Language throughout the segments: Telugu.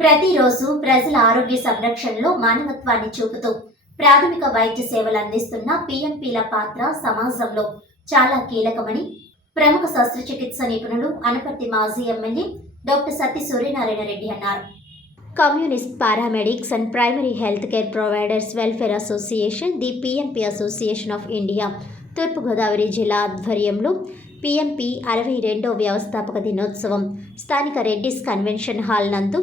ప్రతిరోజు ప్రజల ఆరోగ్య సంరక్షణలో మానవత్వాన్ని చూపుతూ ప్రాథమిక వైద్య సేవలు అందిస్తున్న పిఎంపీల పాత్ర సమాజంలో చాలా కీలకమని ప్రముఖ శస్త్రచికిత్స నిపుణులు అనపర్తి మాజీ ఎమ్మెల్యే డాక్టర్ సత్తి సూర్యనారాయణ రెడ్డి అన్నారు. Communist paramedics and primary health care providers welfare association, the PMP association of India Thurpugodavari జిల్లా ఆధ్వర్యంలో పిఎంపీ 62వ వ్యవస్థాపక దినోత్సవం స్థానిక రెడ్డిస్ కన్వెన్షన్ హాల్ నందు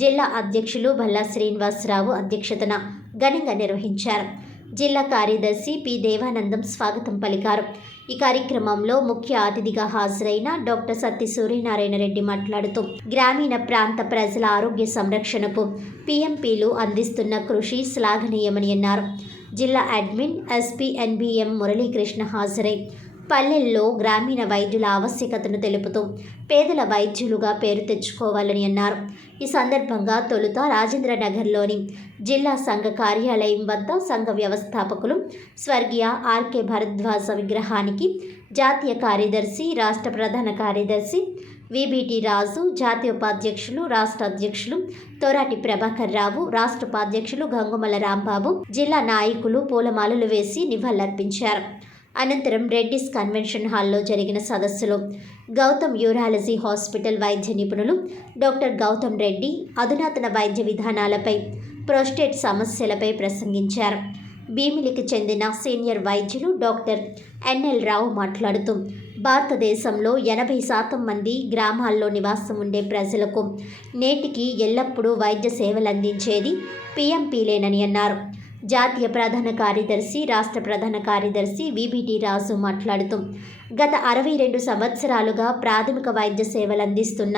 జిల్లా అధ్యక్షులు భల్లా శ్రీనివాసరావు అధ్యక్షతన ఘనంగా నిర్వహించారు. జిల్లా కార్యదర్శి పి దేవానందం స్వాగతం పలికారు. ఈ కార్యక్రమంలో ముఖ్య అతిథిగా హాజరైన డాక్టర్ సత్తి సూర్యనారాయణ రెడ్డి మాట్లాడుతూ గ్రామీణ ప్రాంత ప్రజల ఆరోగ్య సంరక్షణకు పిఎంపీలు అందిస్తున్న కృషి శ్లాఘనీయమని అన్నారు. జిల్లా అడ్మిన్ ఎస్పీ ఎన్బిఎం మురళీకృష్ణ హాజరై పల్లెల్లో గ్రామీణ వైద్యుల ఆవశ్యకతను తెలుపుతూ పేదల వైద్యులుగా పేరు తెచ్చుకోవాలని అన్నారు. ఈ సందర్భంగా తొలుత రాజేంద్ర నగర్లోని జిల్లా సంఘ కార్యాలయం వద్ద సంఘ వ్యవస్థాపకులు స్వర్గీయ ఆర్కే భరద్వాజ విగ్రహానికి జాతీయ కార్యదర్శి, రాష్ట్ర ప్రధాన కార్యదర్శి విబిటి రాజు, జాతీయ ఉపాధ్యక్షులు, రాష్ట్ర అధ్యక్షులు తోరాటి ప్రభాకర్ రావు, రాష్ట్ర ఉపాధ్యక్షులు గంగుమల రాంబాబు, జిల్లా నాయకులు పూలమాలలు వేసి నివాళులర్పించారు. అనంతరం రెడ్డిస్ కన్వెన్షన్ హాల్లో జరిగిన సదస్సులో గౌతమ్ యూరాలజీ హాస్పిటల్ వైద్య నిపుణులు డాక్టర్ గౌతమ్ రెడ్డి అధునాతన వైద్య విధానాలపై, ప్రోస్టేట్ సమస్యలపై ప్రసంగించారు. భీమిలికి చెందిన సీనియర్ వైద్యులు డాక్టర్ ఎన్ఎల్ రావు మాట్లాడుతూ భారతదేశంలో 80% మంది గ్రామాల్లో నివాసం ఉండే ప్రజలకు నేటికి ఎల్లప్పుడూ వైద్య సేవలు అందించేది పిఎంపీలేనని అన్నారు. జాతీయ ప్రధాన కార్యదర్శి, రాష్ట్ర ప్రధాన కార్యదర్శి విబిటి రాజు మాట్లాడుతూ గత 62 సంవత్సరాలుగా ప్రాథమిక వైద్య సేవలు అందిస్తున్న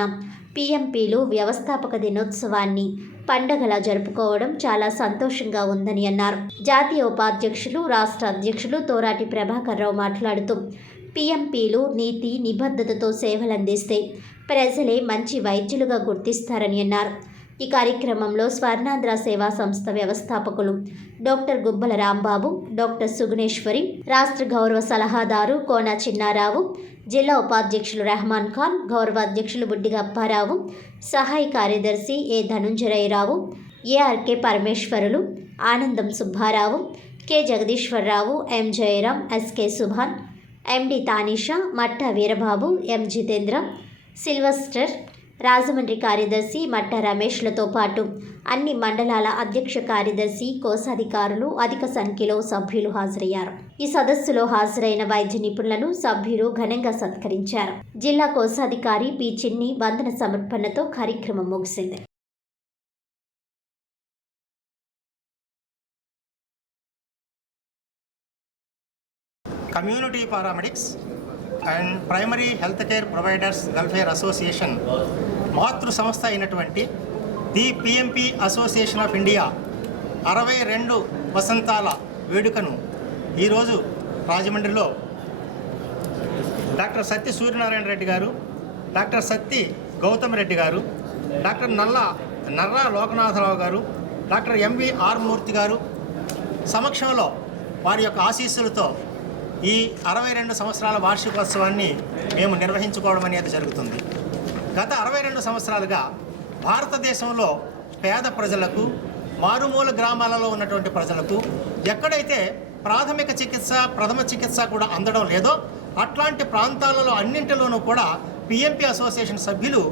పిఎంపీలు వ్యవస్థాపక దినోత్సవాన్ని పండగలా జరుపుకోవడం చాలా సంతోషంగా ఉందని అన్నారు. జాతీయ ఉపాధ్యక్షులు, రాష్ట్ర అధ్యక్షులు తోరాటి ప్రభాకర్ రావు మాట్లాడుతూ పిఎంపీలు నీతి నిబద్ధతతో సేవలు అందిస్తే ప్రజలే మంచి వైద్యులుగా గుర్తిస్తారని అన్నారు. ఈ కార్యక్రమంలో స్వర్ణాంధ్ర సేవా సంస్థ వ్యవస్థాపకులు డాక్టర్ గుబ్బల రాంబాబు, డాక్టర్ సుగుణేశ్వరి, రాష్ట్ర గౌరవ సలహాదారు కోన చిన్నారావు, జిల్లా ఉపాధ్యక్షులు రెహమాన్ ఖాన్, గౌరవ అధ్యక్షులు బుడ్డిగ అప్పారావు, సహాయ కార్యదర్శి ఏ ధనుంజయరావు, ఏఆర్కే పరమేశ్వరులు, ఆనందం సుబ్బారావు, కె జగదీశ్వరరావు, ఎం జయరాం, ఎస్కే సుభాన్, ఎండి తానిషా, మట్టా వీరబాబు, ఎం జితేంద్ర, సిల్వస్టర్, రాజమండ్రి కార్యదర్శి మట్టా రమేష్లతో పాటు అన్ని మండలాల అధ్యక్ష కార్యదర్శి, కోశాధికారులు అధిక సంఖ్యలో సభ్యులు హాజరయ్యారు. ఈ సదస్సులో హాజరైన వైద్య నిపుణులను సభ్యులు ఘనంగా సత్కరించారు. జిల్లా కోశాధికారి పి చిన్ని వందన సమర్పణతో కార్యక్రమం ముగిసింది. Community paramedics and primary health care providers welfare association మాతృ సంస్థ అయినటువంటి the PMP association of India 62 వసంతాల వేడుకను ఈరోజు రాజమండ్రిలో డాక్టర్ సత్తి సూర్యనారాయణ రెడ్డి గారు, డాక్టర్ సత్తి గౌతమ్ రెడ్డి గారు, డాక్టర్ నర్రా లోకనాథరావు గారు, డాక్టర్ ఎంవి ఆర్మూర్తి గారు సమక్షంలో వారి యొక్క ఆశీస్సులతో ఈ 62 సంవత్సరాల వార్షికోత్సవాన్ని మేము నిర్వహించుకోవడం అనేది జరుగుతుంది. గత 62 సంవత్సరాలుగా భారతదేశంలో పేద ప్రజలకు, మారుమూల గ్రామాలలో ఉన్నటువంటి ప్రజలకు ఎక్కడైతే ప్రాథమిక చికిత్స, ప్రథమ చికిత్స కూడా అందడం లేదో అట్లాంటి ప్రాంతాలలో అన్నింటిలోనూ కూడా పిఎంపీ అసోసియేషన్ సభ్యులు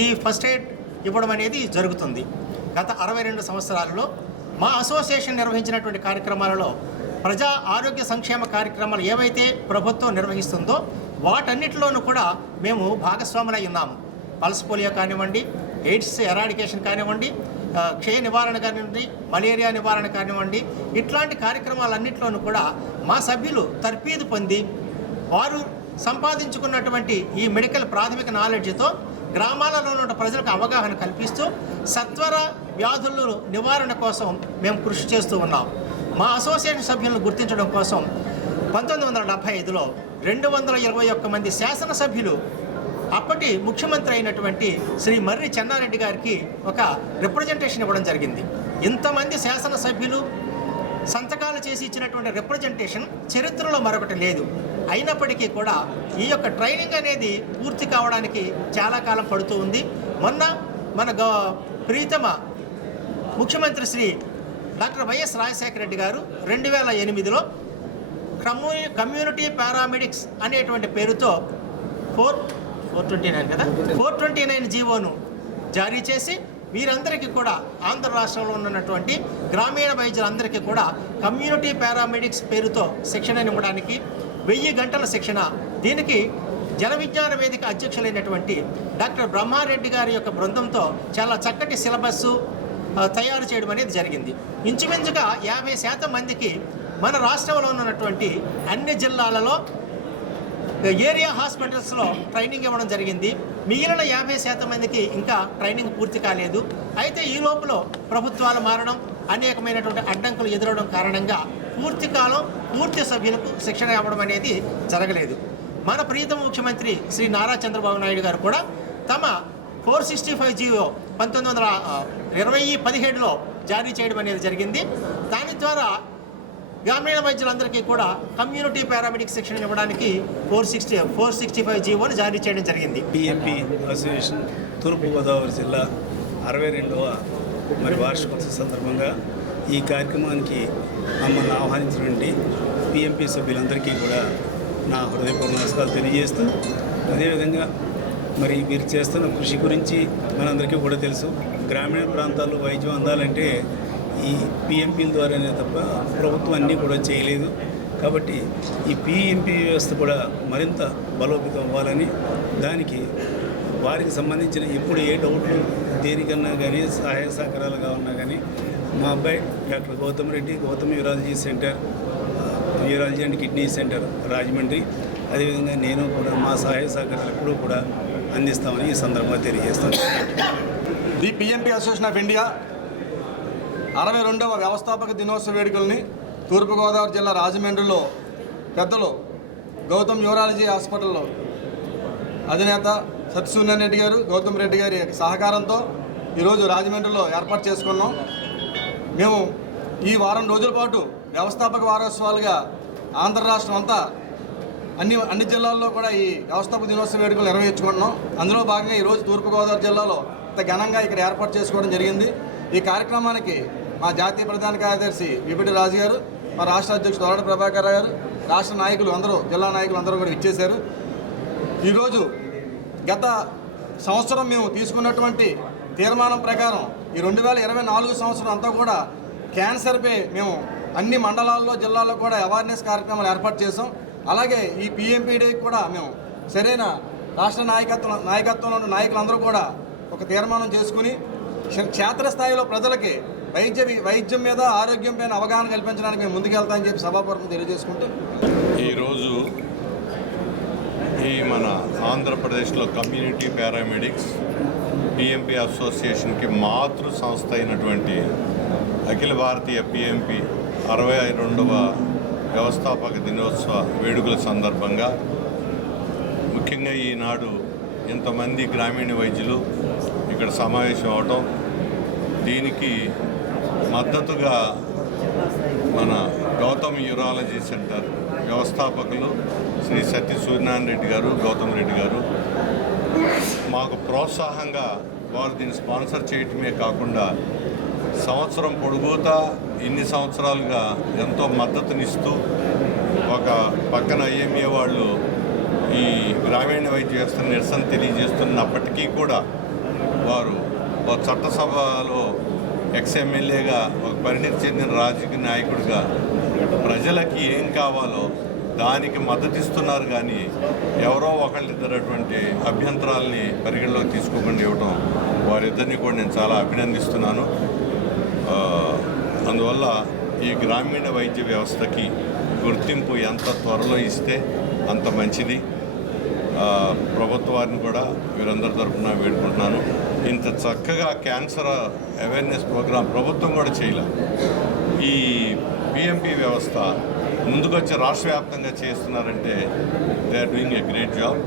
ఈ ఫస్ట్ ఎయిడ్ ఇవ్వడం అనేది జరుగుతుంది. గత 62 సంవత్సరాలలో మా అసోసియేషన్ నిర్వహించినటువంటి కార్యక్రమాలలో ప్రజా ఆరోగ్య సంక్షేమ కార్యక్రమాలు ఏవైతే ప్రభుత్వం నిర్వహిస్తుందో వాటన్నిటిలోనూ కూడా మేము భాగస్వాములై ఉన్నాము. పల్స్ పోలియో కానివ్వండి, ఎయిడ్స్ ఎరాడికేషన్ కానివ్వండి, క్షయ నివారణ కానివ్వండి, మలేరియా నివారణ కానివ్వండి, ఇట్లాంటి కార్యక్రమాలన్నింటిలోనూ కూడా మా సభ్యులు తర్ఫీదు పొంది వారు సంపాదించుకున్నటువంటి ఈ మెడికల్ ప్రాథమిక నాలెడ్జ్తో గ్రామాలలో ఉన్న ప్రజలకు అవగాహన కల్పిస్తూ సత్వర వ్యాధుల నివారణ కోసం మేము కృషి చేస్తూ ఉన్నాం. మా అసోసియేషన్ సభ్యులను గుర్తించడం కోసం 1975లో 221 మంది శాసనసభ్యులు అప్పటి ముఖ్యమంత్రి అయినటువంటి శ్రీ మర్రి చెన్నారెడ్డి గారికి ఒక రిప్రజెంటేషన్ ఇవ్వడం జరిగింది. ఇంతమంది శాసనసభ్యులు సంతకాలు చేసి ఇచ్చినటువంటి రిప్రజెంటేషన్ చరిత్రలో మరొకటి లేదు. అయినప్పటికీ కూడా ఈ యొక్క ట్రైనింగ్ అనేది పూర్తి కావడానికి చాలా కాలం పడుతూ ఉంది. మొన్న మన ప్రీతమ ముఖ్యమంత్రి శ్రీ డాక్టర్ వైఎస్ రాజశేఖర రెడ్డి గారు 2008లో కమ్యూనిటీ పారామెడిక్స్ అనేటువంటి పేరుతో 429 జీవోను జారీ చేసి వీరందరికీ కూడా ఆంధ్ర రాష్ట్రంలో ఉన్నటువంటి గ్రామీణ వైద్యులందరికీ కూడా కమ్యూనిటీ పారామెడిక్స్ పేరుతో శిక్షణ ఇవ్వడానికి 1000 గంటల శిక్షణ. దీనికి జన విజ్ఞాన వేదిక అధ్యక్షులైనటువంటి డాక్టర్ బ్రహ్మారెడ్డి గారి యొక్క బృందంతో చాలా చక్కటి సిలబస్సు తయారు చేయడం అనేది జరిగింది. ఇంచుమించుగా 50% మందికి మన రాష్ట్రంలో ఉన్నటువంటి అన్ని జిల్లాలలో ఏరియా హాస్పిటల్స్లో ట్రైనింగ్ ఇవ్వడం జరిగింది. మిగిలిన 50% మందికి ఇంకా ట్రైనింగ్ పూర్తి కాలేదు. అయితే ఈ లోపల ప్రభుత్వాలు మారడం, అనేకమైనటువంటి అడ్డంకులు ఎదురవడం కారణంగా పూర్తి సభ్యులకు శిక్షణ ఇవ్వడం అనేది జరగలేదు. మన ప్రీతమ ముఖ్యమంత్రి శ్రీ నారా చంద్రబాబు నాయుడు గారు కూడా తమ 465 జీవో 1917లో జారీ చేయడం అనేది జరిగింది. దాని ద్వారా గ్రామీణ వైద్యులందరికీ కూడా కమ్యూనిటీ పారామెడిక్ శిక్షణ ఇవ్వడానికి 465 జీవోను జారీ చేయడం జరిగింది. పిఎంపి అసోసియేషన్ తూర్పుగోదావరి జిల్లా 62వ వార్షికోత్సవ సందర్భంగా ఈ కార్యక్రమానికి మమ్మల్ని ఆహ్వానించినటువంటి పిఎంపి సభ్యులందరికీ కూడా నా హృదయపూర్వక నమస్కారాలు తెలియజేస్తూ, అదేవిధంగా మీరు చేస్తున్న కృషి గురించి మనందరికీ కూడా తెలుసు. గ్రామీణ ప్రాంతాల్లో వైద్యం అందాలంటే ఈ పిఎంపీల ద్వారానే తప్ప ప్రభుత్వం అన్నీ కూడా చేయలేదు. కాబట్టి ఈ పిఎంపీ వ్యవస్థ కూడా మరింత బలోపేతం అవ్వాలని, దానికి వారికి సంబంధించిన ఎప్పుడు ఏ డౌట్లు దేనికన్నా కానీ సహాయ సహకారాలుగా ఉన్నా కానీ మా అబ్బాయి doctor Gautam urology centre, urology and kidney centre Rajahmundry, అదేవిధంగా నేను కూడా మా సహాయ సహకారాలు ఎప్పుడూ కూడా అందిస్తామని ఈ సందర్భంగా తెలియజేస్తాను. The PMP association of India 62వ వ్యవస్థాపక దినోత్సవ వేడుకల్ని తూర్పుగోదావరి జిల్లా రాజమండ్రిలో పెద్దలు గౌతమ్ యూరాలజీ హాస్పిటల్లో అధినేత సత్యసూర్య రెడ్డి గారు, గౌతమ్ రెడ్డి గారి సహకారంతో ఈరోజు రాజమండ్రిలో ఏర్పాటు చేసుకున్నాం. మేము ఈ వారం రోజుల పాటు వ్యవస్థాపక వారోత్సవాలుగా ఆంధ్ర రాష్ట్రం అంతా అన్ని జిల్లాల్లో కూడా ఈ వ్యవస్థాపక దినోత్సవ వేడుకలు నిర్వహించుకుంటున్నాం. అందులో భాగంగా ఈరోజు తూర్పుగోదావరి జిల్లాలో ఇంత ఘనంగా ఇక్కడ ఏర్పాటు చేసుకోవడం జరిగింది. ఈ కార్యక్రమానికి మా జాతీయ ప్రధాన కార్యదర్శి విపిటి రాజు గారు, మా రాష్ట్ర అధ్యక్షుడు తొరడ ప్రభాకర్ గారు, రాష్ట్ర నాయకులు అందరూ, జిల్లా నాయకులు అందరూ కూడా ఇచ్చేశారు. ఈరోజు గత సంవత్సరం మేము తీసుకున్నటువంటి తీర్మానం ప్రకారం ఈ 2024 సంవత్సరం అంతా కూడా క్యాన్సర్పై మేము అన్ని మండలాల్లో, జిల్లాల్లో కూడా అవేర్నెస్ కార్యక్రమాలు ఏర్పాటు చేసాం. అలాగే ఈ పిఎంపీడీ కూడా మేము సరైన రాష్ట్ర నాయకత్వంలో ఉన్న నాయకులందరూ కూడా ఒక తీర్మానం చేసుకుని క్షేత్రస్థాయిలో ప్రజలకి వైద్యం మీద, ఆరోగ్యం పైన అవగాహన కల్పించడానికి మేము ముందుకెళ్తామని చెప్పి సభాపూర్వకంగా తెలియజేసుకుంటూ, ఈరోజు ఈ మన ఆంధ్రప్రదేశ్లో కమ్యూనిటీ పారామెడిక్స్ పిఎంపి అసోసియేషన్కి మాతృ సంస్థ అయినటువంటి అఖిల భారతీయ పిఎంపి 62వ వ్యవస్థాపక దినోత్సవ వేడుకల సందర్భంగా ముఖ్యంగా ఈనాడు ఇంతమంది గ్రామీణ వైద్యులు ఇక్కడ సమావేశం అవటం, దీనికి మద్దతుగా మన గౌతమ్ యూరాలజీ సెంటర్ వ్యవస్థాపకులు శ్రీ సత్యసూర్యనారాయణ రెడ్డి గారు, గౌతమ్ రెడ్డి గారు మాకు ప్రోత్సాహంగా వారు దీన్ని స్పాన్సర్ చేయటమే కాకుండా సంవత్సరం పొడుగుతా ఇన్ని సంవత్సరాలుగా ఎంతో మద్దతునిస్తూ, ఒక పక్కన ఐఎంఏ వాళ్ళు ఈ గ్రామీణ వైద్య వ్యవస్థను నిరసన తెలియజేస్తున్నప్పటికీ కూడా వారు ఒక చట్టసభలో ఎక్స్ఎమ్మెల్యేగా, ఒక పరిణితి చెందిన రాజకీయ నాయకుడిగా ప్రజలకి ఏం కావాలో దానికి మద్దతిస్తున్నారు. కానీ ఎవరో ఒకళ్ళిద్దరటువంటి అభ్యంతరాలని పరిగణలోకి తీసుకోకుండా ఇవ్వటం వారిద్దరిని కూడా నేను చాలా అభినందిస్తున్నాను. అందువల్ల ఈ గ్రామీణ వైద్య వ్యవస్థకి గుర్తింపు ఎంత త్వరలో ఇస్తే అంత మంచిది. ప్రభుత్వాన్ని కూడా వీరందరి తరఫున వేడుకుంటున్నాను. ఇంత చక్కగా క్యాన్సర్ అవేర్నెస్ ప్రోగ్రాం ప్రభుత్వం కూడా చేయలే. ఈ పిఎంపి వ్యవస్థ ముందుకొచ్చి రాష్ట్ర వ్యాప్తంగా చేస్తున్నారంటే they are doing a great job.